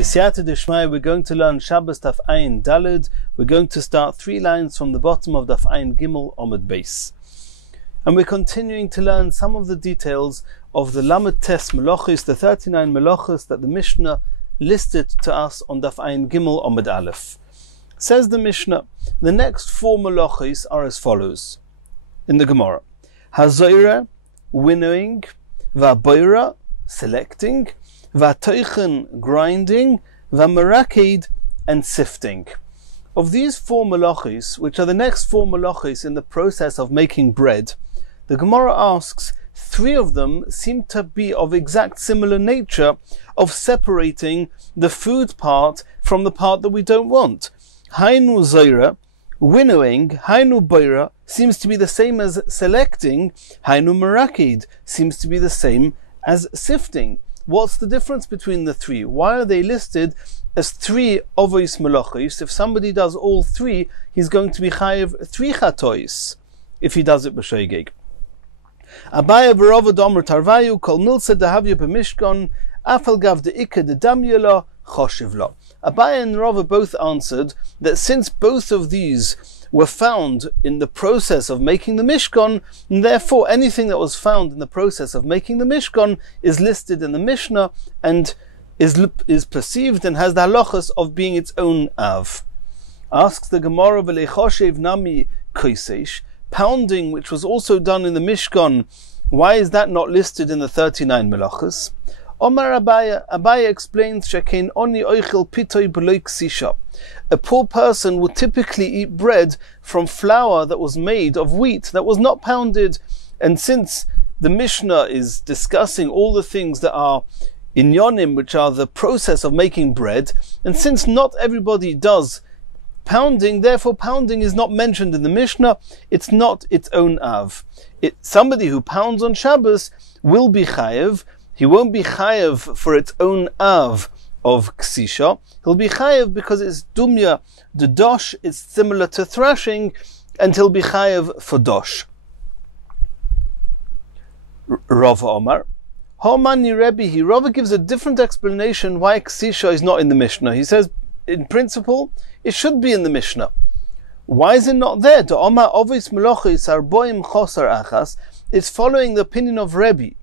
B'siyata d'shmaya, we're going to learn Shabbos Daf Ayin Daled. We're going to start 3 lines from the bottom of Daf Ayin Gimel Omid Beis. And we're continuing to learn some of the details of the Lamed Tes Melachos, the 39 Melachos that the Mishnah listed to us on Daf Ayin Gimel Omid Aleph. Says the Mishnah, the next 4 Melachos are as follows in the Gemara. Hazoira, winnowing, Va'boira, selecting, Va'toichen, grinding, Va'merakid, and sifting. Of these 4 melachos, which are the next 4 melachos in the process of making bread, the Gemara asks, 3 of them seem to be of exact similar nature of separating the food part from the part that we don't want. Hainu zoira, winnowing, Hainu boira, seems to be the same as selecting, Hainu merakid, seems to be the same as sifting. What's the difference between the 3? Why are they listed as 3 ovois melachos? If somebody does all 3, he's going to be chayev 3 chatois if he does it b'shoigeg. Abaya v'rova domer tarvayu kol milsa dehavya b'mishkan afal gav de'ika dedamyela choshivla. Abaya and Rava both answered that since both of these were found in the process of making the Mishkan, and therefore anything that was found in the process of making the Mishkan is listed in the Mishnah and is perceived and has the halachas of being its own av. Asks the Gemara, v'leichoshev nami koisesh, pounding, which was also done in the Mishkan, why is that not listed in the 39 melachas? Omar Abaya explains, Shekein oni oichel pitoi b'loi ksisha. A poor person would typically eat bread from flour that was made of wheat that was not pounded. And since the Mishnah is discussing all the things that are inyonim, which are the process of making bread, and since not everybody does pounding, therefore pounding is not mentioned in the Mishnah, it's not its own av. Somebody who pounds on Shabbos will be chayev. He won't be chayev for its own av of ksisha. He'll be chayev because it's dumya. The dosh is similar to thrashing, and he'll be chayev for dosh. Rava Omar. Homani Rebbe, Rava gives a different explanation why ksisha is not in the Mishnah. He says, in principle, it should be in the Mishnah. Why is it not there? The Omar Ovis Melachos Arboim Chosar Achas. It's following the opinion of Rebbe.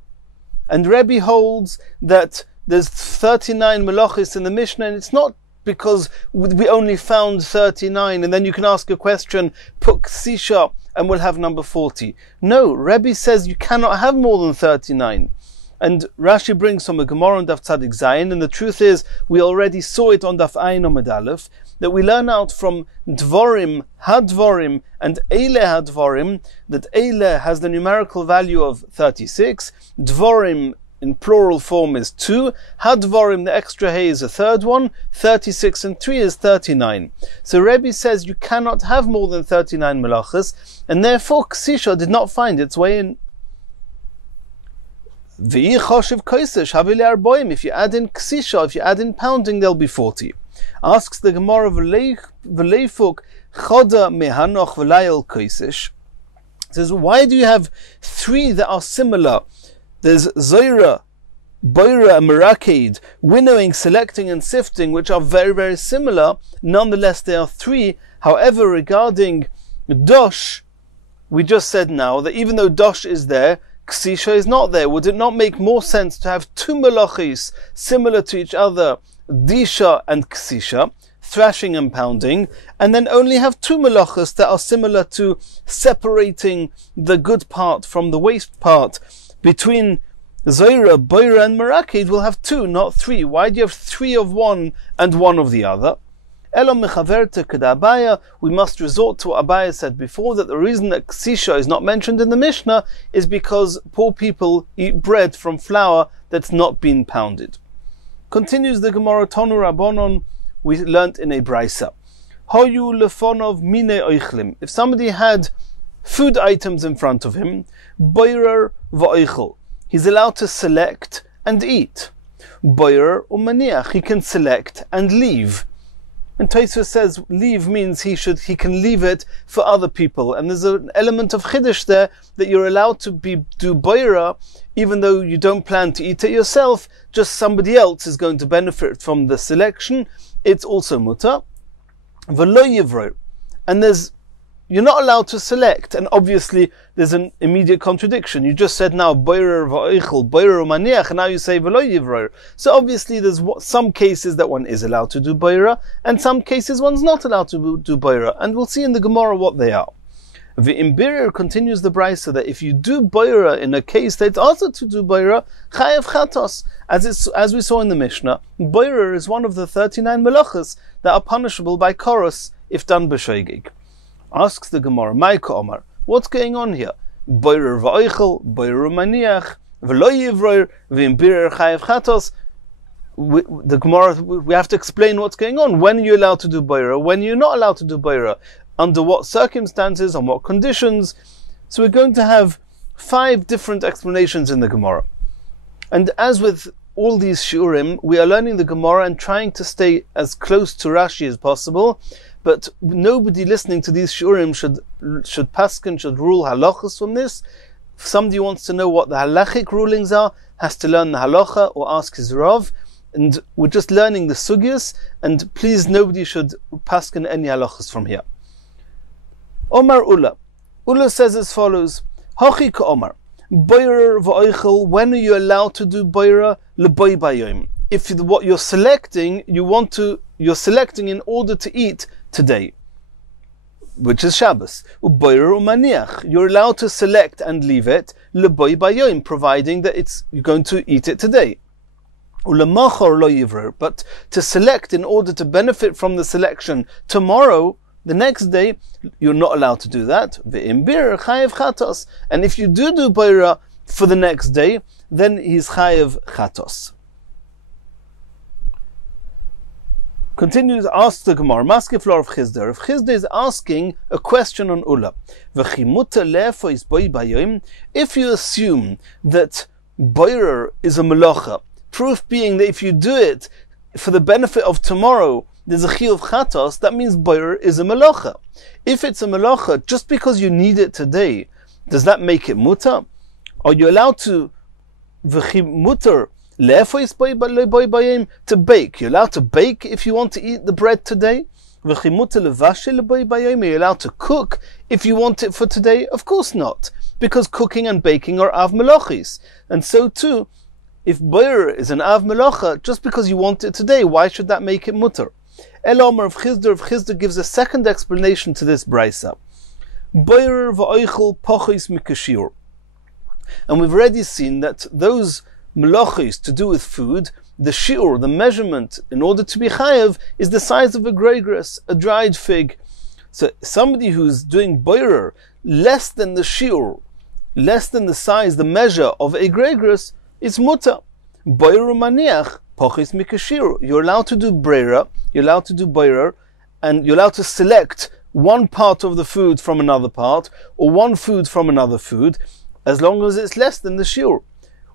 And Rebbe holds that there's 39 melachos in the Mishnah, and it's not because we only found 39, and then you can ask a question, put ksisha, and we'll have number 40. No, Rebbe says you cannot have more than 39. And Rashi brings from a Gemara on Daf Tzadik Zayin, and the truth is, we already saw it on Daf Ayin Omid Aleph, that we learn out from Dvorim, Hadvorim, and Eile Hadvorim, that Eile has the numerical value of 36, Dvorim in plural form is 2, Hadvorim, the extra hay, is a third one, 36 and 3 is 39. So Rebbe says you cannot have more than 39 melachas, and therefore Ksisha did not find its way in. If you add in ksisha, if you add in pounding, there'll be 40. Asks the Gemara, v'leifuk choda mehanoch v'layel koisish. Says, why do you have 3 that are similar? There's zoira, boira, and merakid, winnowing, selecting, and sifting, which are very, very similar. Nonetheless, there are 3. However, regarding dosh, we just said now that even though dosh is there, ksisha is not there. Would it not make more sense to have 2 melachos similar to each other, disha and ksisha, thrashing and pounding, and then only have 2 melachos that are similar to separating the good part from the waste part? Between zoira, boira, and merakid, we'll have 2, not 3. Why do you have 3 of one and 1 of the other? We must resort to what Abaya said before, that the reason that ksisha is not mentioned in the Mishnah is because poor people eat bread from flour that's not been pounded. Continues the Gemara, Tonu Rabbanon, we learnt in a Braisa. Hoyu lefonov mine oichlim. If somebody had food items in front of him, boirer va'oichel, he's allowed to select and eat. Boirer umaniach, he can select and leave. And Tosfos says leave means he can leave it for other people. And there's an element of chiddush there that you're allowed to do boira even though you don't plan to eat it yourself, just somebody else is going to benefit from the selection. It's also mutar. V'lo yivro. And you're not allowed to select, and obviously there's an immediate contradiction. You just said now boirer v'oichel, boirer maniach, and now you say v'lo yivro. So obviously there's some cases that one is allowed to do boirer, and some cases one's not allowed to do boirer, and we'll see in the Gemara what they are. The Imbirer continues the brisa that if you do boirer in a case that's also to do boirer, chayav chatos, as we saw in the Mishnah, boirer is one of the 39 melachas that are punishable by chorus if done b'shoigig. Asks the Gemara, Maika Omar, what's going on here? Boirer v'oichel, boirer maniach, v'lo yivroir, v'imbirer chayav chatos. The Gemara, we have to explain what's going on. When are you allowed to do boirer? When you're not allowed to do boirer? Under what circumstances, on what conditions? So we're going to have 5 different explanations in the Gemara. And as with all these shiurim, we are learning the Gemara and trying to stay as close to Rashi as possible. But nobody listening to these shiurim should paskin, should rule halachas from this. If somebody wants to know what the halachic rulings are, has to learn the halacha or ask his rav. And we're just learning the sugyas, and please nobody should paskin any halachas from here. Omar Ula. Ula says as follows, Hachi ka Omar, boirer v'oichel, when are you allowed to do boirer? L'boi bayom. If what you're selecting, you're selecting in order to eat today, which is Shabbos. Boirer umaniach, you're allowed to select and leave it, l'boi bayom, providing that you're going to eat it today. Ulamachor lo yivrer, but to select in order to benefit from the selection tomorrow, the next day, you're not allowed to do that. Ve'imbir chayev chatos. And if you do boira for the next day, then he's chayev chatos. Continues, asks the Gemara, Maskef lo Rav Chisda. Rav Chisda is asking a question on Ula. V'chimuta lefo is boi bayom. If you assume that boirer is a melacha, proof being that if you do it for the benefit of tomorrow, there's a chiyuv chatos, that means boirer is a melacha. If it's a melacha, just because you need it today, does that make it mutar? Are you allowed to mutar to bake? You're allowed to bake if you want to eat the bread today? Are you allowed to cook if you want it for today? Of course not, because cooking and baking are av melachis. And so too, if boirer is an av melacha, just because you want it today, why should that make it mutar? Elomar of Chisda gives a second explanation to this brisa. Boirer v'oichel pochis mikashir. And we've already seen that those melachis to do with food, the shiur, the measurement, in order to be chayev, is the size of a gregris, a dried fig. So somebody who's doing boirer less than the shiur, less than the size, the measure of a gregris, is mutar. Boirer maniach pochis mikashir. You're allowed to do breira, you're allowed to do boirer, and you're allowed to select one part of the food from another part, or one food from another food, as long as it's less than the shiur.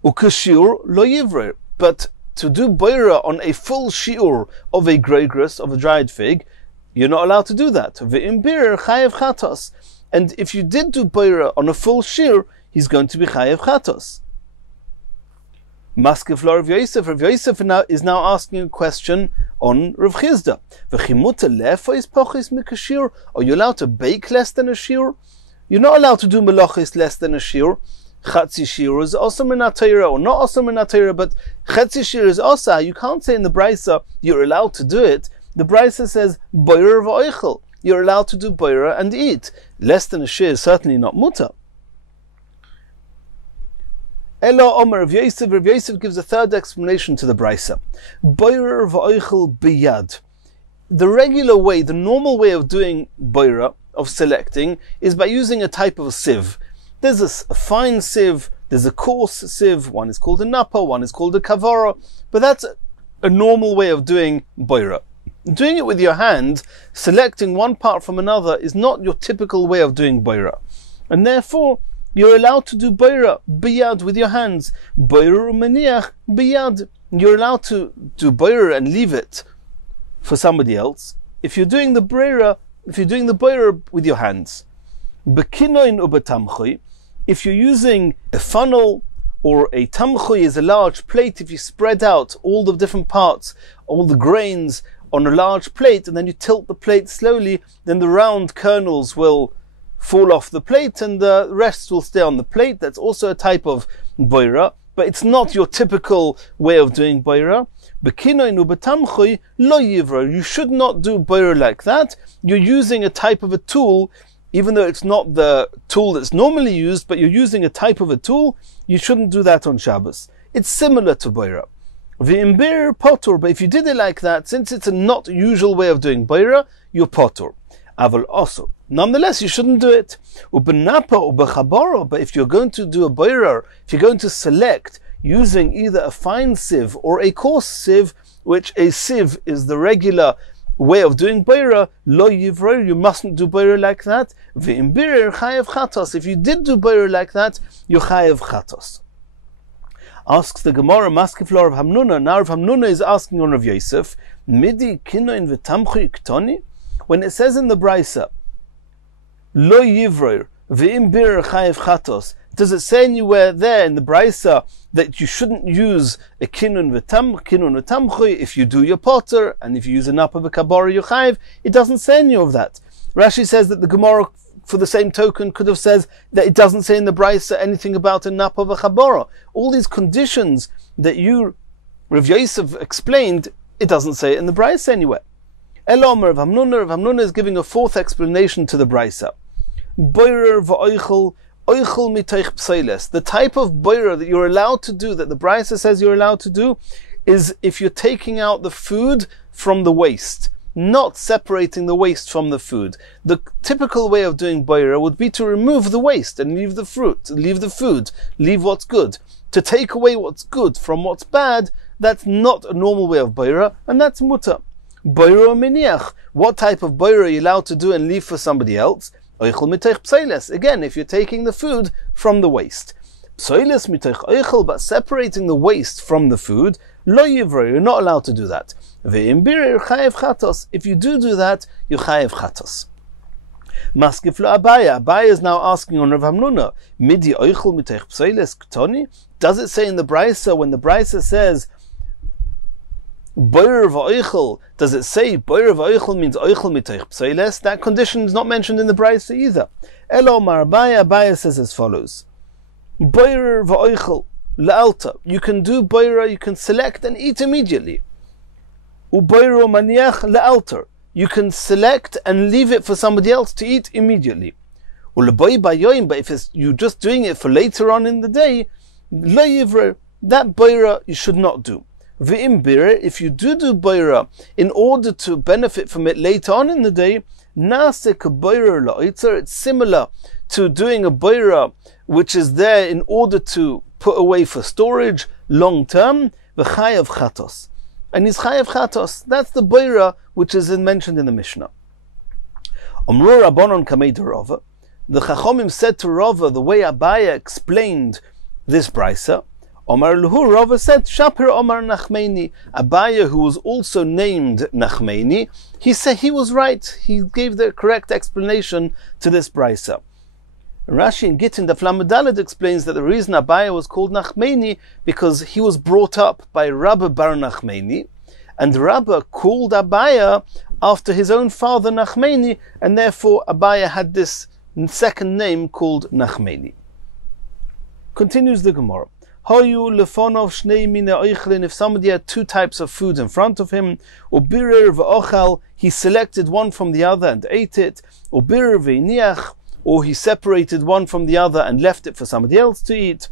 Ukashir lo yivre. But to do boirer on a full shiur of a gregris, of a dried fig, you're not allowed to do that. Ve'imbir chayev chatos. And if you did do boirer on a full shiur, he's going to be chayev chatos. Maskef lo Rav Yosef. Rav Yosef is now asking a question on Rav Chisda. V'chimuta lefo is pochis mikashir. Are you allowed to bake less than a shiur? You're not allowed to do melachis less than a shiur. Chatzi shiur is also minatayra, or not also minatayra, but chatzi shiur is also. You can't say in the brisa you're allowed to do it. The brisa says boirer v'oichel. You're allowed to do boirer and eat. Less than a shiur is certainly not mutar. Elo Omer Rav Yosef. Rav Yosef gives a third explanation to the brisa. Boirer v'oichel biyad. The regular way, the normal way of doing boirer, of selecting, is by using a type of sieve. There's a fine sieve, there's a coarse sieve, one is called a napa, one is called a kavara, but that's a normal way of doing boirer. Doing it with your hand, selecting one part from another, is not your typical way of doing boirer. And therefore, you're allowed to do boirer, biyad, with your hands. Boirer umaniach, biyad. You're allowed to do boirer and leave it for somebody else. if you're doing the boira with your hands. Bekinoin ubetamchui, if you're using a funnel, or a tamchui is a large plate, if you spread out all the different parts, all the grains on a large plate, and then you tilt the plate slowly, then the round kernels will fall off the plate and the rest will stay on the plate. That's also a type of boira, but it's not your typical way of doing boira. Bekinoin ubetamchui lo yivro, you should not do boira like that. You're using a type of a tool, even though it's not the tool that's normally used, but you're using a type of a tool, you shouldn't do that on Shabbos. It's similar to boira. V'imbir potur, but if you did it like that, since it's a not usual way of doing boira, you're potur. Aval also. Nonetheless, you shouldn't do it. Ubenapa ubechaboro, but if you're going to do a boira, if you're going to select using either a fine sieve or a coarse sieve, which a sieve is the regular way of doing boira, lo yivro, you mustn't do boira like that. V'imbir chayev chatos, if you did do boira like that, you chayev chatos. Asks the Gemara, Maskeflor of Hamnuna. Now Rav Hamnuna is asking on Rav Yosef, Midi kinoin v'tamchui ktoni? When it says in the Brisa, Lo yivroir v'imbir chayev chatos, does it say anywhere there in the Brisa that you shouldn't use a kinun v'tamchui if you do your potter, and if you use a napa v'kabara you chayev? It doesn't say any of that. Rashi says that the Gemara, for the same token, could have said that it doesn't say in the Brisa anything about a napa v'chabara. All these conditions that you, Rav Yosef, explained, it doesn't say it in the Brisa anywhere. Elomer Rav Hamnuna is giving a fourth explanation to the Brisa. Boirer v'oichel, oichel miteich pseiles. The type of boirer that you're allowed to do, that the Brisa says you're allowed to do, is if you're taking out the food from the waste, not separating the waste from the food. The typical way of doing boira would be to remove the waste and leave the fruit, leave the food, leave what's good. To take away what's good from what's bad, that's not a normal way of boira, and that's mutter. Boira miniach. What type of boira are you allowed to do and leave for somebody else? Oichel miteich pseiles. Again, if you're taking the food from the waste. Pseiles miteich oichel, but separating the waste from the food, lo yivro, you're not allowed to do that. Ve'imbir chayev chatos. If you do that, you chayev chatos. Maskeflo Abaya. Abaya is now asking on Rav Hamnuna, Midi oichel miteich pseiles ktoni? Does it say in the Brisa, when the Brisa says boir v'oichel, does it say boir v'oichel means oichel miteich pseiles? That condition is not mentioned in the Brisa either. Elo Mar Abaya. Abaya says as follows: boir v'oichel la'alta. You can do boira, you can select and eat immediately. Uboiro maniach la'alter. You can select and leave it for somebody else to eat immediately. Uleboy bayoim, but if you're just doing it for later on in the day, lo yivre, that boira you should not do. V'imbir, if you do boira in order to benefit from it later on in the day, nasek boira la'itzer, it's similar to doing a boira which is there in order to put away for storage long term, v'chayev chatos. And he's chayev chatos. That's the boira which is mentioned in the Mishnah. Omru Rabbanon kamei de Rava. The Chachomim said to Rava, the way Abaya explained this brisa, Omar Luhu, Rava said, Shapir Omar Nachmeni. Abaya, who was also named Nachmeni, he said he was right. He gave the correct explanation to this brisa. Rashi in Gittin, the Flamadalid explains that the reason Abaya was called Nachmeni because he was brought up by Rabba Bar Nachmeni, and Rabba called Abaya after his own father Nachmeni, and therefore Abaya had this second name called Nachmeni. Continues the Gemara. Hayu lefonov shnei mine oichlin. If somebody had two types of food in front of him, ubirer v'ochal, he selected one from the other and ate it. Ubirer v'iniach, or he separated one from the other and left it for somebody else to eat.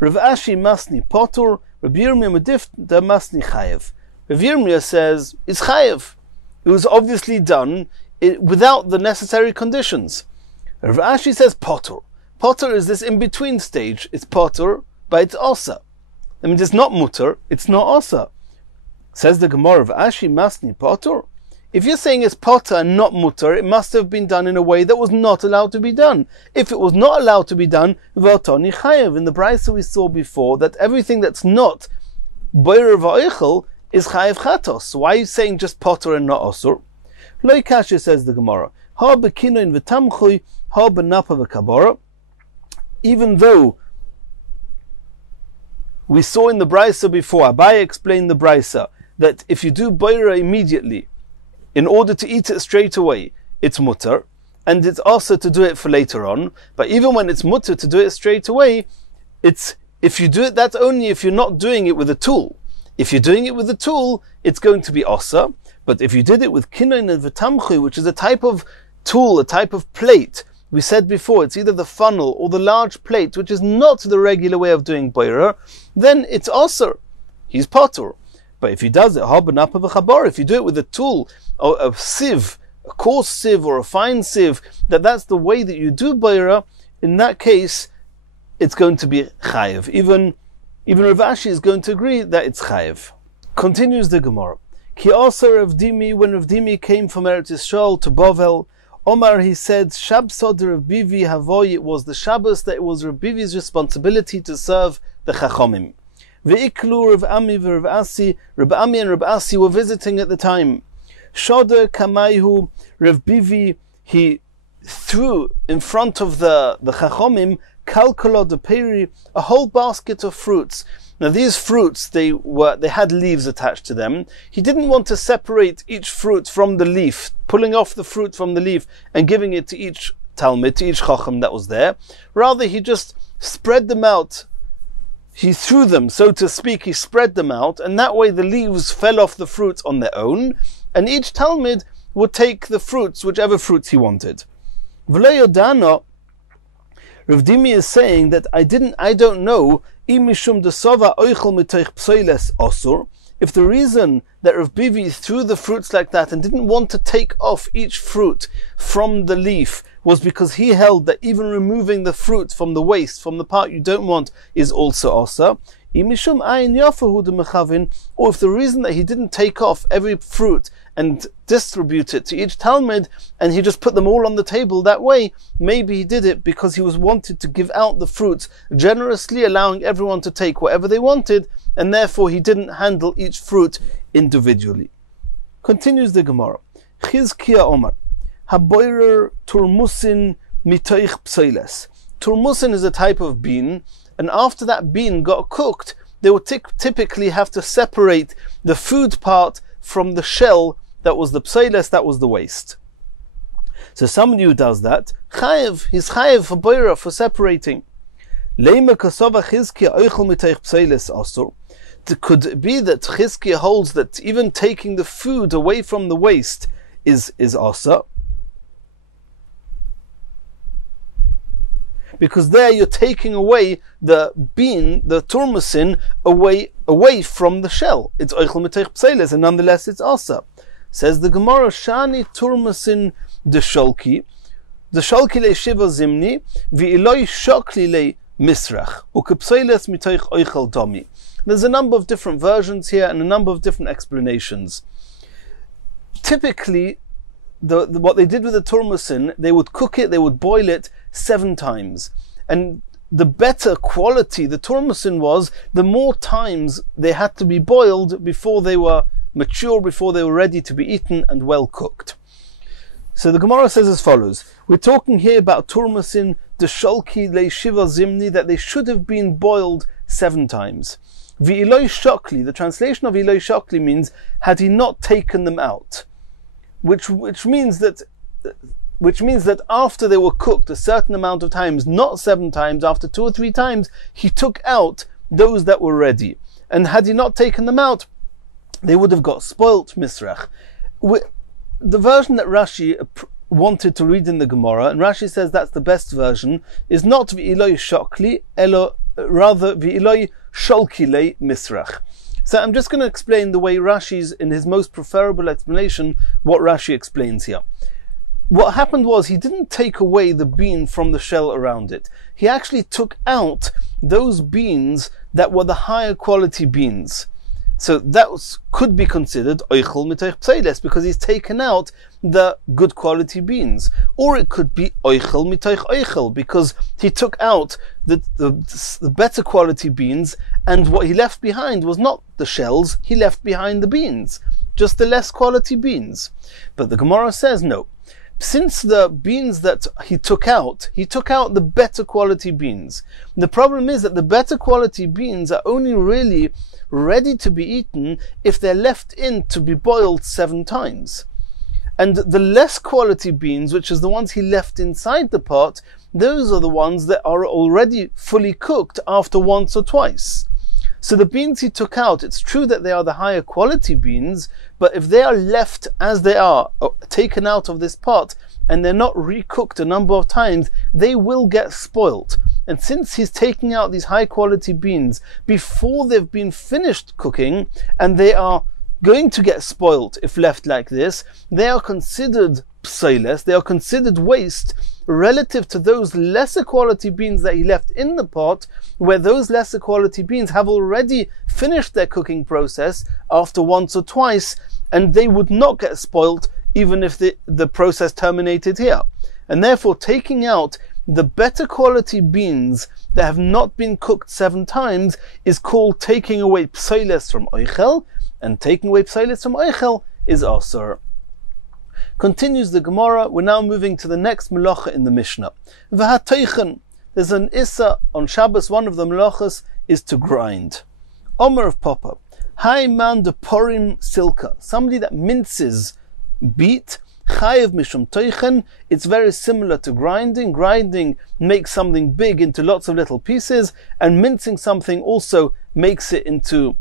Rav Ashi masni potur, Rav Yirmiyah medifta masni chayev. Rav Yirmiyah says it's chayev. It was obviously done without the necessary conditions. Rav Ashi says potur. Potur is this in-between stage. It's potur, but it's osa. I mean, it's not mutter, it's not osa. Says the Gemara of Ashi masni potur. If you're saying it's potter and not mutter, it must have been done in a way that was not allowed to be done. If it was not allowed to be done, v'otoni chayev. In the brisa we saw before that everything that's not boir v'oichel is chayev chatos. Why are you saying just potter and not osur? Lo kasha, says the Gemara. Ha bekinoin v'tamchui, ha benapa v'kabara. Even though we saw in the Brisa before, Abaye explained the Brisa, that if you do boira immediately, in order to eat it straight away, it's mutter, and it's also to do it for later on. But even when it's mutter to do it straight away, if you do it, that's only if you're not doing it with a tool. If you're doing it with a tool, it's going to be osa. But if you did it with kinoin and v'tamchui, which is a type of tool, a type of plate, we said before, it's either the funnel or the large plate, which is not the regular way of doing boira, then it's osa. He's potter. But if he does it, if you do it with a tool, or a sieve, a coarse sieve or a fine sieve, that's the way that you do boira, in that case, it's going to be chayev. Even Rav Ashi is going to agree that it's chayev. Continues the Gemara. Ki also Rav Dimi, when Rav Dimi came from Eretz Yisrael to Bovel, Omar, he said, Shabsod Rav Bivi Havoy, it was the Shabbos that it was Rav Bivi's responsibility to serve the Chachomim. Ve'iklu Rav Ami v'Rav Asi, Rav Ami and Rav Asi were visiting at the time. Shoder Kamaihu, Rav Bivi, he threw in front of the Chachomim, Kalkala de Peri, a whole basket of fruits. Now these fruits, they had leaves attached to them. He didn't want to separate each fruit from the leaf, pulling off the fruit from the leaf and giving it to each Talmud, to each Chacham that was there. Rather, he just spread them out. He threw them, so to speak, he spread them out, and that way the leaves fell off the fruits on their own, and each Talmud would take the fruits, whichever fruits he wanted. V'lo Rav Dimi is saying that I don't know if the reason that Rav Bivi threw the fruits like that and didn't want to take off each fruit from the leaf was because he held that even removing the fruit from the waste, from the part you don't want, is also osa. Or if the reason that he didn't take off every fruit and distribute it to each Talmud, and he just put them all on the table that way, maybe he did it because he wanted to give out the fruits generously, allowing everyone to take whatever they wanted, and therefore he didn't handle each fruit individually. Continues the Gemara. Chizkiya Omar, Haboirer turmusin mitoich psoiles. Turmusin is a type of bean, and after that bean got cooked, they would typically have to separate the food part from the shell that was the psoiles, that was the waste. So somebody who does that, he's chayev for boira, for separating. Could it be that Chizkiya holds that even taking the food away from the waste is asa? Because there you're taking away the bean, the turmusin, away from the shell. It's oichel miteich pseiles, and nonetheless it's asa. Says the Gemara, Shani turmusin de sholki le shiva zimni, v'iloi shokli le misrach, ukepseiles miteich oichel domi. There's a number of different versions here and a number of different explanations. Typically, what they did with the turmusin, they would cook it, they would boil it 7 times. And the better quality the turmusin was, the more times they had to be boiled before they were mature, before they were ready to be eaten and well cooked. So the Gemara says as follows. We're talking here about turmusin, the sholki le shiva zimni, that they should have been boiled 7 times. V'iloi shokli, the translation of iloi shokli means, had he not taken them out. Which means that after they were cooked a certain amount of times, not 7 times, after 2 or 3 times, he took out those that were ready. And had he not taken them out, they would have got spoilt misrach. The version that Rashi wanted to read in the Gemara, and Rashi says that's the best version, is not v'iloi shokli, rather v'iloi sholkile misrach. So I'm just going to explain the way Rashi's, in his most preferable explanation, what Rashi explains here. What happened was he didn't take away the bean from the shell around it. He actually took out those beans that were the higher quality beans. So that could be considered oichel mitoich pseiles, because he's taken out the good quality beans. Or it could be oichel mitoich oichel, because he took out the better quality beans, and what he left behind was not the shells, he left behind the beans, just the less quality beans. But the Gemara says no. Since the beans that he took out the better quality beans. The problem is that the better quality beans are only really ready to be eaten if they're left in to be boiled 7 times. And the less quality beans, which is the ones he left inside the pot, those are the ones that are already fully cooked after once or twice. So the beans he took out, it's true that they are the higher quality beans, but if they are left as they are, taken out of this pot, and they're not recooked a number of times, they will get spoilt. And since he's taking out these high quality beans before they've been finished cooking, and they are going to get spoilt if left like this, they are considered pseiles, they are considered waste, relative to those lesser quality beans that he left in the pot, where those lesser quality beans have already finished their cooking process after once or twice, and they would not get spoilt even if the process terminated here. And therefore, taking out the better quality beans that have not been cooked 7 times is called taking away pseiles from oichel, and taking away pseiles from oichel is asur. Continues the Gemara. We're now moving to the next melacha in the Mishnah. V'hateichen. There's an issa on Shabbos. One of the melachas is to grind. Omer of Papa. Hai man de porim silka. Somebody that minces beet. Chayev mishum teichen. It's very similar to grinding. Grinding makes something big into lots of little pieces, and mincing something also makes it into,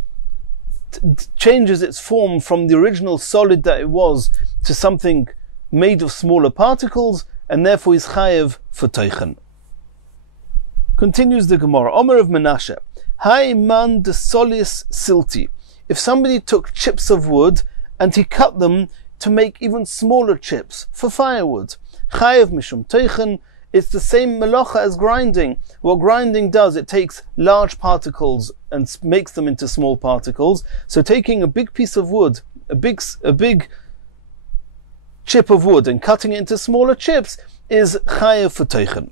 changes its form from the original solid that it was to something made of smaller particles, and therefore is chayev for teichen. Continues the Gemara. Omer of Menashe. Hai man de solis silti. If somebody took chips of wood and he cut them to make even smaller chips for firewood, chayev mishum teichen. It's the same melacha as grinding. What grinding does, it takes large particles and makes them into small particles. So taking a big piece of wood, a big chip of wood, and cutting it into smaller chips is chayev for teichen.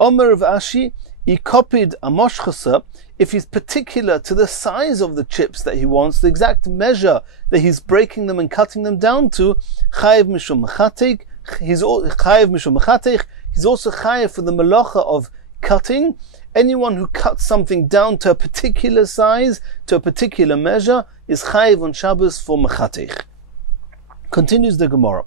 Omer of Ashi, he copied a moshchasa, if he's particular to the size of the chips that he wants, the exact measure that he's breaking them and cutting them down to, chayev mishum mechateich. He's chayev mishum mechateich. He's also chayev for the melacha of cutting. Anyone who cuts something down to a particular size, to a particular measure, is chayev on Shabbos for mechateich. Continues the Gemara.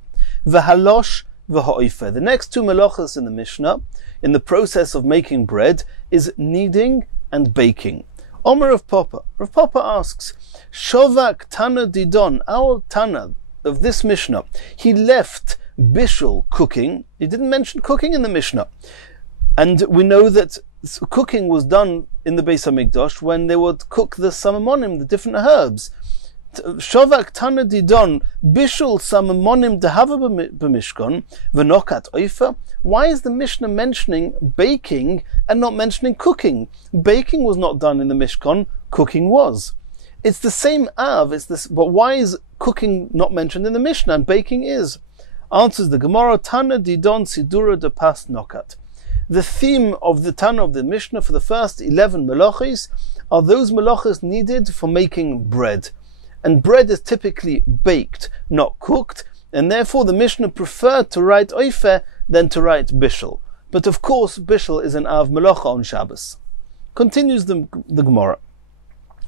V'halosh v'ha'oifer. The next 2 melachas in the Mishnah, in the process of making bread, is kneading and baking. Omer of Papa. Rav Papa asks, Shovak Tana Didon, our Tana of this Mishnah, he left bishul, cooking. He didn't mention cooking in the Mishnah. And we know that cooking was done in the Beis HaMikdash when they would cook the samamonim, the different herbs. Shovak Tana Didon, bishul samamonim dehava b'mishkon, v'nokat oifer. Why is the Mishnah mentioning baking and not mentioning cooking? Baking was not done in the Mishkan, cooking was. It's the same av, but why is cooking not mentioned in the Mishnah and baking is? Answers the Gemara, Tana Didon Sidura de Pas Nokat. The theme of the Tana of the Mishnah for the first 11 melachos are those melachos needed for making bread. And bread is typically baked, not cooked, and therefore the Mishnah preferred to write oifer than to write bishul. But of course, bishul is an av melacha on Shabbos. Continues the Gemara.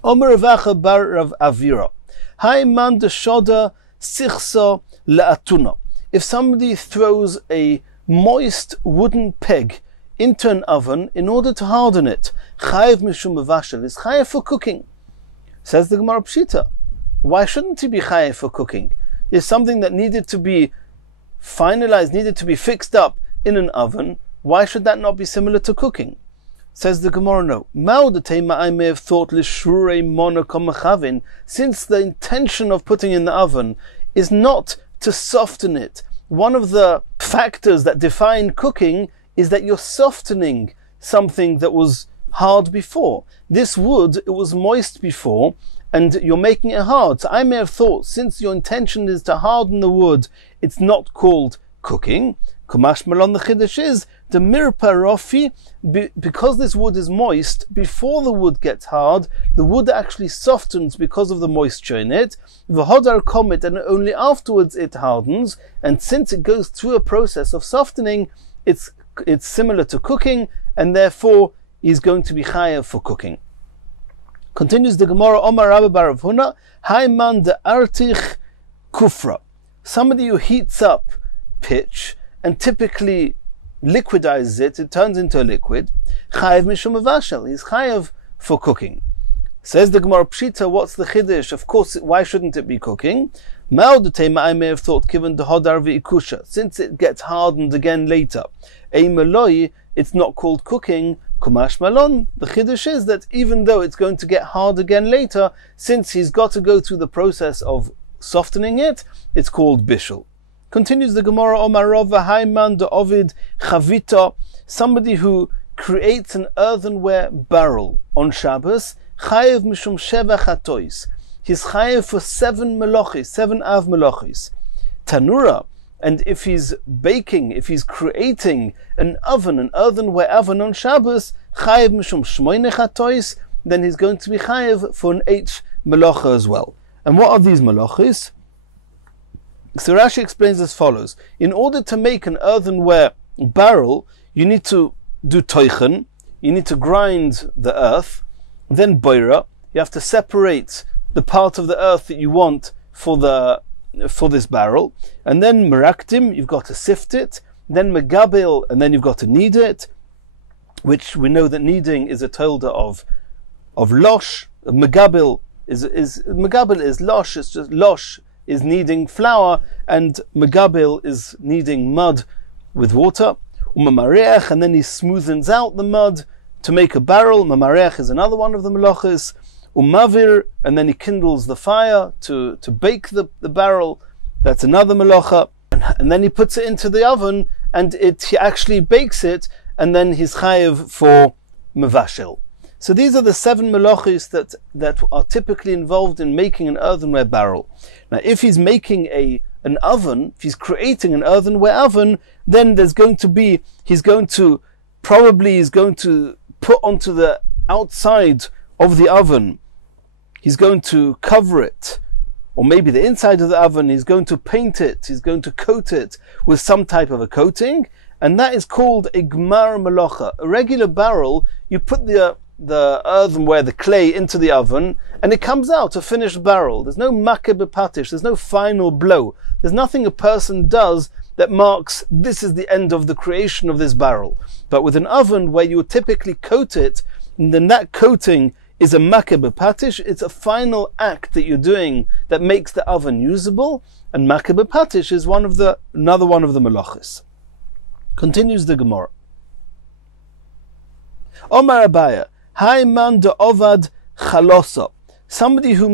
Omer Ravacha bar Rav Avira. Hai man de shoda sichsa le'atuna. If somebody throws a moist wooden peg into an oven in order to harden it, chayev mishum mevashel, is chayev for cooking. Says the Gemara Pshita. Why shouldn't he be chayev for cooking? It's something that needed to be finalized, needed to be fixed up in an oven. Why should that not be similar to cooking? Says the Gemara, no. I may have thought l'shrurei monokom machavin, since the intention of putting in the oven is not to soften it. One of the factors that define cooking is that you're softening something that was hard before. This wood, it was moist before, and you're making it hard. So I may have thought, since your intention is to harden the wood, it's not called cooking. Kumash malon, the chiddush is the mirpa rofi, because this wood is moist, before the wood gets hard, the wood actually softens because of the moisture in it. V'hodar komet, and only afterwards it hardens. And since it goes through a process of softening, it's similar to cooking, and therefore is going to be chayav for cooking. Continues the Gemara, Omar Rabba bar Rav Huna, Haiman de artich kufra. Somebody who heats up pitch and typically liquidizes it, it turns into a liquid. Chayav mishum avashel. He's chayav for cooking. Says the Gemara Pshita, what's the chiddush? Of course, why shouldn't it be cooking? Ma'odutema, I may have thought, given the hodar v'ikusha, since it gets hardened again later. Eimeloi, it's not called cooking. Kumash malon. The chiddush is that even though it's going to get hard again later, since he's got to go through the process of softening it, it's called bishul. Continues the Gemara, Omar Rava Haiman de Ovid Chavita, somebody who creates an earthenware barrel on Shabbos, Chayev Mishum Sheva Chatois. He's Chayev for 7 melochis, 7 av melochis. Tanura, and if he's baking, if he's creating an oven, an earthenware oven on Shabbos, Chayev Mishum Shmoine Chatois, then he's going to be Chayev for an 8 melocha as well. And what are these melochis? So Rashi explains as follows. In order to make an earthenware barrel, you need to do toichen, you need to grind the earth, then boira, you have to separate the part of the earth that you want for this barrel, and then meraktim, you've got to sift it, then megabel, and then you've got to knead it, which we know that kneading is a tolda of losh. Megabel is losh, it's just losh is kneading flour, and megabel is kneading mud with water. Umamareach, and then he smoothens out the mud to make a barrel. Mamareach is another one of the melachis. Umavir, and then he kindles the fire to bake the barrel. That's another melacha. And then he puts it into the oven, and he actually bakes it, and then he's chayev for mevashel. So these are the 7 melachis that are typically involved in making an earthenware barrel. Now, if he's making an oven, if he's creating an earthenware oven, then he's going to put onto the outside of the oven, he's going to cover it, or maybe the inside of the oven, he's going to paint it, he's going to coat it with some type of a coating, and that is called a gmar melacha. A regular barrel, you put the earthenware, the clay, into the oven, and it comes out a finished barrel. There's no makeh bepatish, there's no final blow. There's nothing a person does that marks this is the end of the creation of this barrel. But with an oven where you typically coat it, and then that coating is a makeh bepatish, it's a final act that you're doing that makes the oven usable, and makeh bepatish is another one of the melachis. Continues the Gemara. Omar Abaya, Haiman de Ovad Chalosa, somebody who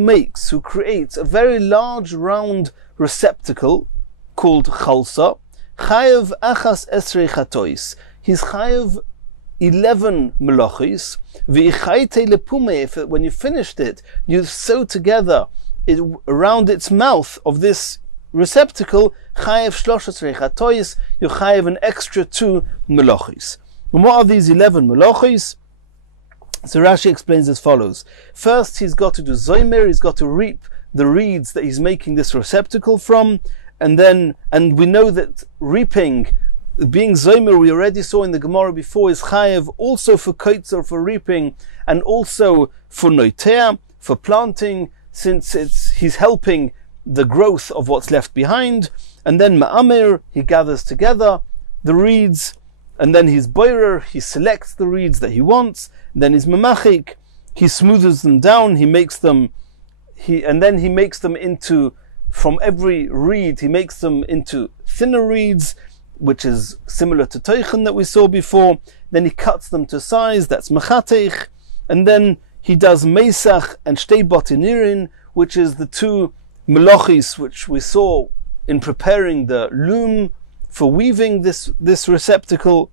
creates a very large round receptacle called chalsa, chayev achas esrei chatois. He's chayev 11 melachis. V'ichayte lepume, when you finished it, you sew together around its mouth of this receptacle, chayev 13 chatois, you chayev an extra 2 melachis. And what are these 11 melachis? So Rashi explains as follows. First, he's got to do zomer, he's got to reap the reeds that he's making this receptacle from, and we know that reaping, being zomer, we already saw in the Gemara before, is chayev also for koitzer, for reaping, and also for noitea, for planting, since he's helping the growth of what's left behind. And then ma'amir, he gathers together the reeds, and then he's boirer, he selects the reeds that he wants. Then he's memachik, he smooths them down, he makes them into, from every reed, he makes them into thinner reeds, which is similar to teichen that we saw before. Then he cuts them to size, that's mechateich, and then he does meisach and shtei botinirin, which is the 2 melochis which we saw in preparing the loom for weaving this receptacle.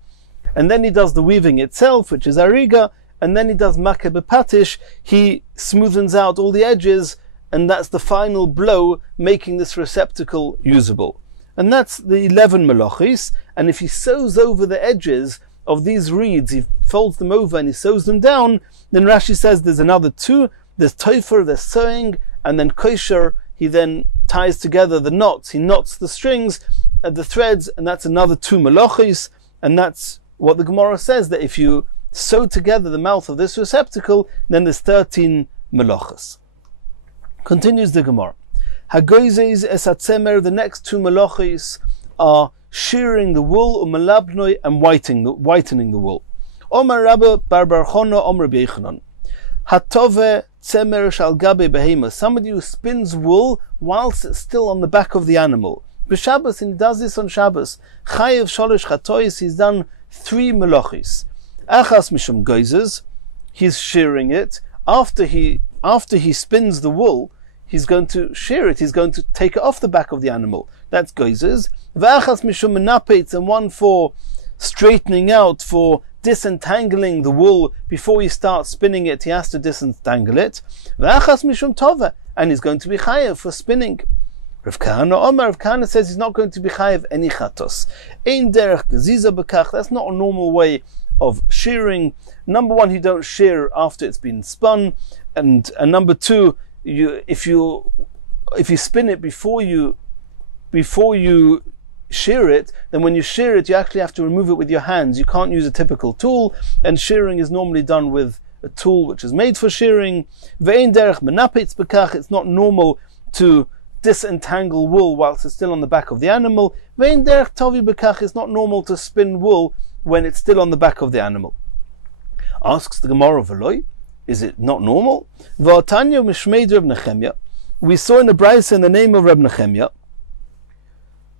And then he does the weaving itself, which is ariga, and then he does makeh bepatish, he smoothens out all the edges, and that's the final blow, making this receptacle usable. And that's the 11 melachis, and if he sews over the edges of these reeds, he folds them over and he sews them down, then Rashi says there's another 2, there's tofer, there's sewing, and then kosher, he then ties together the knots, he knots the strings, the threads, and that's another 2 melachis, and that's what the Gemara says, that if you sew together the mouth of this receptacle, then there's 13 melachas. Continues the Gemara. Hagoizes es hatzemer, the next 2 melachis are shearing the wool, umalabnoi, and whitening the wool. Omar Rabba bar bar Chona, Omar Rabbi Yochanan. Hatove tzemer shal gabe behema, somebody who spins wool whilst it's still on the back of the animal. B'Shabbos, and he does this on Shabbos. Chayev sholosh chatois, he's done 3 melachis. Achas mishum goizes, he's shearing it. After he spins the wool, he's going to shear it, he's going to take it off the back of the animal. That's goizes. V'achas mishum menapetz, and one for straightening out, for disentangling the wool. Before he starts spinning it, he has to disentangle it. V'achas mishum tova, and he's going to be chayev for spinning. Rav Kahana says he's not going to be chayev any chatos. Ein derech geziza bekach, that's not a normal way of shearing. Number 1, you don't shear after it's been spun, and number 2, if you spin it before you shear it, then when you shear it, you actually have to remove it with your hands. You can't use a typical tool, and shearing is normally done with a tool which is made for shearing. Ve'ein derech menapetz bekach, it's not normal to disentangle wool whilst it's still on the back of the animal. Ve'ein derech tovi bekach, it's not normal to spin wool when it's still on the back of the animal. Asks the Gemara, V'loi, is it not normal? V'atanya mishmeid Reb Nechemya, we saw in the Brayso in the name of Reb Nechemya,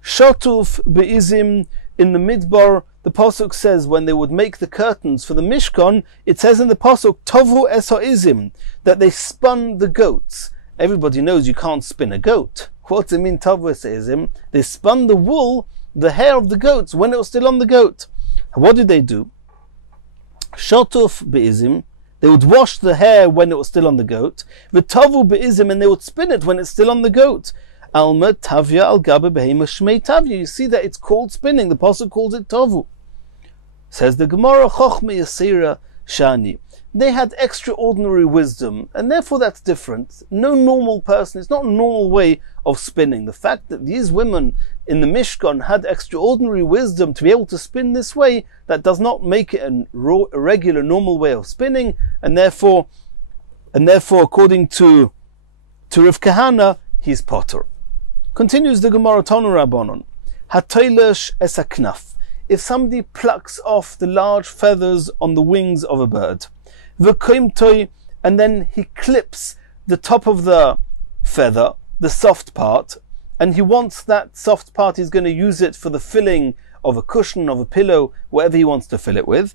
Shotuf be'izim, in the Midbar, the Pasuk says when they would make the curtains for the Mishkan, it says in the Pasuk, Tovu es ha'izim, that they spun the goats. Everybody knows you can't spin a goat. What does it mean, Tovu es ha'izim? They spun the wool, the hair of the goats, when it was still on the goat. What did they do? Shotuf be'izim, they would wash the hair when it was still on the goat. V'tovu be'izim, and they would spin it when it's still on the goat. Alma tavya al gabe behema shmei tavya. You see that it's called spinning. The Pasuk calls it tovu. Says the Gemara, chochma yasira shani. They had extraordinary wisdom, and therefore that's different. No normal person, it's not a normal way of spinning. The fact that these women in the Mishkan had extraordinary wisdom to be able to spin this way, that does not make it a regular, normal way of spinning, and therefore, according to Rav Kahana, he's potter. Continues the Gemara, Tonu Rabbanon, Hatoilesh es haknaf. If somebody plucks off the large feathers on the wings of a bird, v'koimtoi, and then he clips the top of the feather, the soft part, and he wants that soft part, he's going to use it for the filling of a cushion, of a pillow, whatever he wants to fill it with.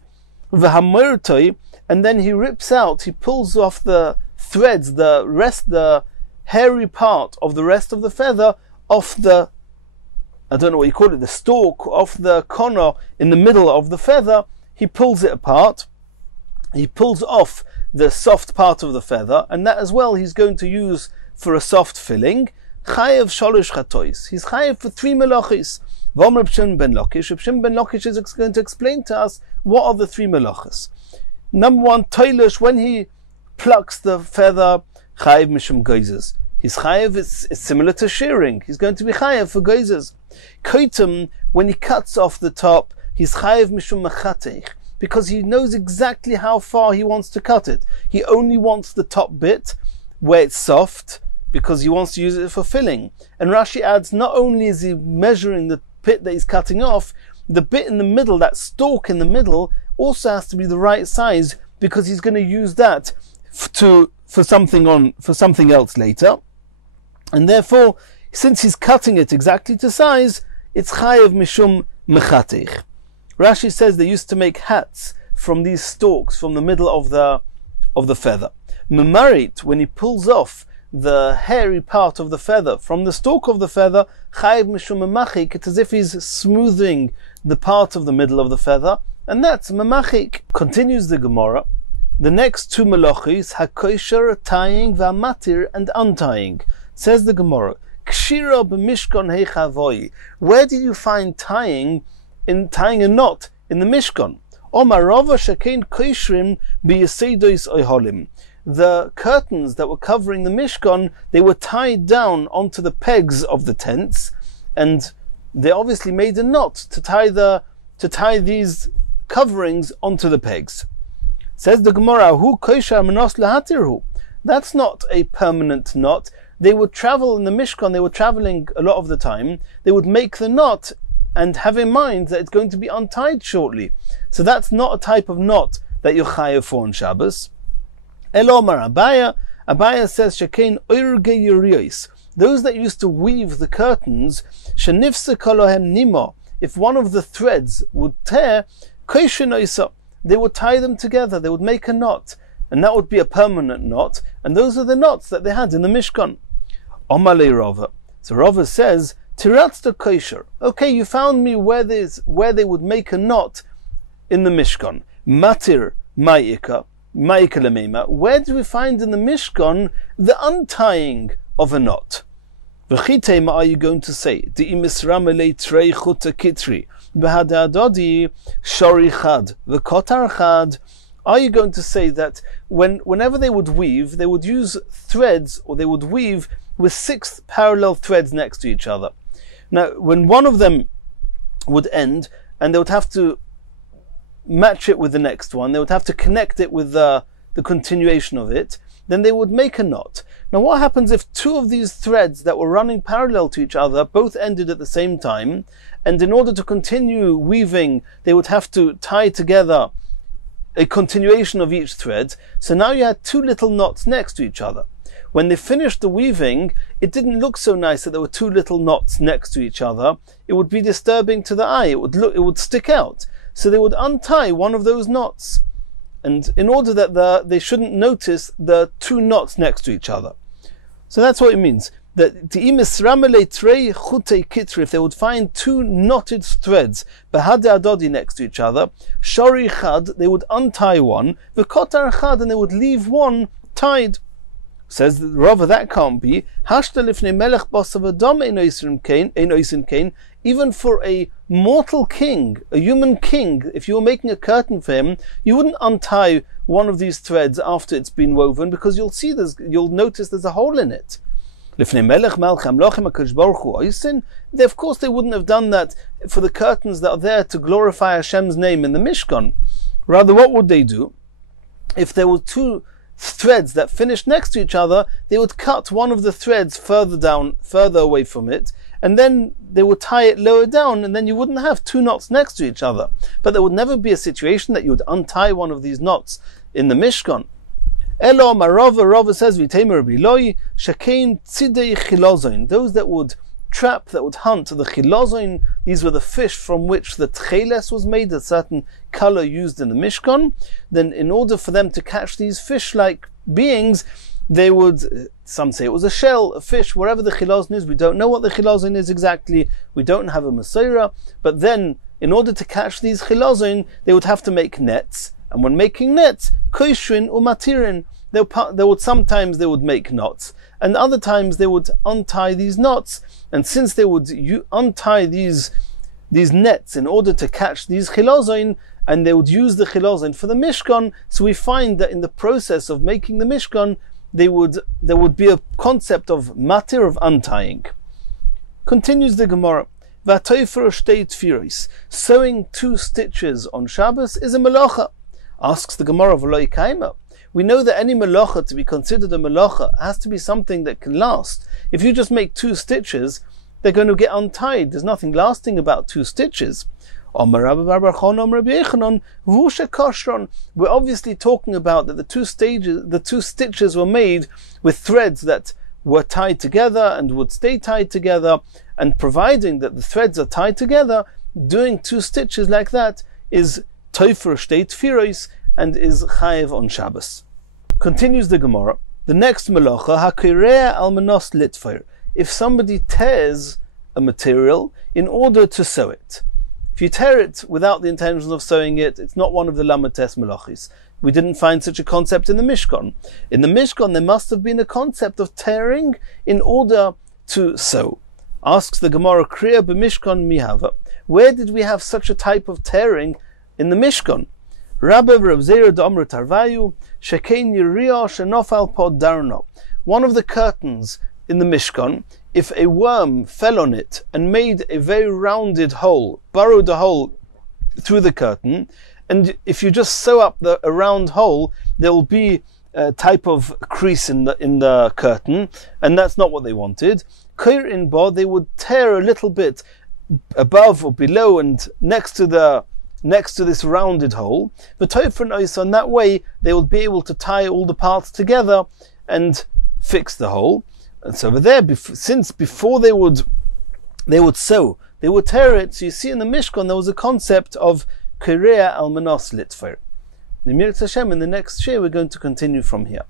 V'hamortoi, and then he rips out, he pulls off the threads, the hairy part of the rest of the feather off the, I don't know what you call it, the stalk, off the corner in the middle of the feather. He pulls it apart, he pulls off the soft part of the feather, and that as well he's going to use for a soft filling. Chayev sholosh chatois, he's chayev for 3 melachis. V'om Reb Shimon ben Lakish, Reb Shimon ben Lakish is going to explain to us what are the 3 melachas. Number 1, toilish, when he plucks the feather, chayev mishum geizes. His chayev is similar to shearing. He's going to be chayev for geizes. Koitem, when he cuts off the top, he's chayev mishum mechateich, because he knows exactly how far he wants to cut it. He only wants the top bit where it's soft, because he wants to use it for filling. And Rashi adds, not only is he measuring the bit that he's cutting off, the bit in the middle, that stalk in the middle, also has to be the right size, because he's going to use that for something else later. And therefore, since he's cutting it exactly to size, it's chayev mishum mechateich. Rashi says they used to make hats from these stalks, from the middle of the feather. Memarit, when he pulls off the hairy part of the feather from the stalk of the feather, chayev mishum memachik, it's as if he's smoothing the part of the middle of the feather, and that's memachik. Continues the Gemara, the next two malachis, hakosher, tying, v'amatir, and untying. Says the Gemara, Kshira b'mishkan heichavoi. Where did you find tying a knot in the Mishkan? Omar Rava shekein koshrim b'yeseidos oiholim. The curtains that were covering the Mishkan, they were tied down onto the pegs of the tents, and they obviously made a knot to tie these coverings onto the pegs. Says the Gemara, Hu koshar menos lahatirhu. That's not a permanent knot. They would travel in the Mishkan, they were traveling a lot of the time, they would make the knot and have in mind that it's going to be untied shortly. So that's not a type of knot that you're chayav for on Shabbos. Elomar Abaya says, Shekein oirge yuriyos. Those that used to weave the curtains, shenifse kolohem nimo, if one of the threads would tear, koishenoisa, they would tie them together, they would make a knot, and that would be a permanent knot, and those are the knots that they had in the Mishkan. Omale Rava. So Rava says, Tiratzta kosher. Okay, you found me where they would make a knot in the Mishkan. Matir ma'ika lemema. Where do we find in the Mishkan the untying of a knot? V'chitema, are you going to say? Di'imisramele trei chuta kitri b'hadadodi shori chad v'kotar chad. Are you going to say that whenever they would weave, they would use threads, or they would weave with 6 parallel threads next to each other? Now, when one of them would end, and they would have to match it with the next one, they would have to connect it with the continuation of it, then they would make a knot. Now, what happens if 2 of these threads that were running parallel to each other both ended at the same time, and in order to continue weaving, they would have to tie together a continuation of each thread? So now you had 2 little knots next to each other. When they finished the weaving, it didn't look so nice that there were 2 little knots next to each other. It would be disturbing to the eye. It would stick out. So they would untie one of those knots, and in order that they shouldn't notice the 2 knots next to each other. So that's what it means. That if they would find 2 knotted threads, adodi, next to each other, shori chad, they would untie one, v'kotar chad, and they would leave one tied. Says Rava, that can't be. Even for a mortal king, a human king, if you were making a curtain for him, you wouldn't untie one of these threads after it's been woven, because you'll notice there's a hole in it. Of course they wouldn't have done that for the curtains that are there to glorify Hashem's name in the Mishkan. Rather, what would they do? If there were 2 threads that finished next to each other, they would cut one of the threads further away from it, and then they would tie it lower down, and then you wouldn't have 2 knots next to each other. But there would never be a situation that you would untie one of these knots in the Mishkan. Elo Rava says, V'temer biloi shakein tzidei chilozoin. Those that would trap, that would hunt the chilozoin, these were the fish from which the tcheles was made, a certain color used in the Mishkan. Then in order for them to catch these fish-like beings, they would, some say it was a shell, a fish, wherever the chilozin is. We don't know what the chilozin is exactly. We don't have a Masorah. But then, in order to catch these chilozin, they would have to make nets. And when making nets, koishrin umatirin, sometimes they would make knots, and other times they would untie these knots. And since they would untie these nets in order to catch these chilozin, and they would use the chilozin for the Mishkan, so we find that in the process of making the Mishkan, there would be a concept of matir, of untying. Continues the Gemara. Sewing 2 stitches on Shabbos is a melacha. Asks the Gemara, v'lo ikaima. We know that any melacha, to be considered a melacha, has to be something that can last. If you just make 2 stitches, they're going to get untied. There's nothing lasting about 2 stitches. We're obviously talking about that the two stitches were made with threads that were tied together and would stay tied together, and providing that the threads are tied together, doing 2 stitches like that is toifer shtei tfiros and is chayev on Shabbos. Continues the Gemara. The next melacha, hakirea al manos litfir. If somebody tears a material in order to sew it. If you tear it without the intention of sewing it, it's not one of the lamates melachis. we didn't find such a concept in the Mishkan. In the Mishkan, there must have been a concept of tearing in order to sew. Asks the Gemara, Kriya b'Mishkan mihava. Where did we have such a type of tearing in the Mishkan? Rabbi Reb Zera d'Amr Tarvayu, Shekein Yiriyah Shenofal Pod Darno. One of the curtains in the Mishkan, if a worm fell on it and made a very rounded hole, burrowed a hole through the curtain, and if you just sew up a round hole, there will be a type of crease in the curtain, and that's not what they wanted. Kair in Ba, they would tear a little bit above or below and next to this rounded hole. But in that way they would be able to tie all the parts together and fix the hole. And so over there, since before they would sew, they would tear it. So you see in the Mishkan there was a concept of Kirea al Manos Litfer. In the next share we're going to continue from here.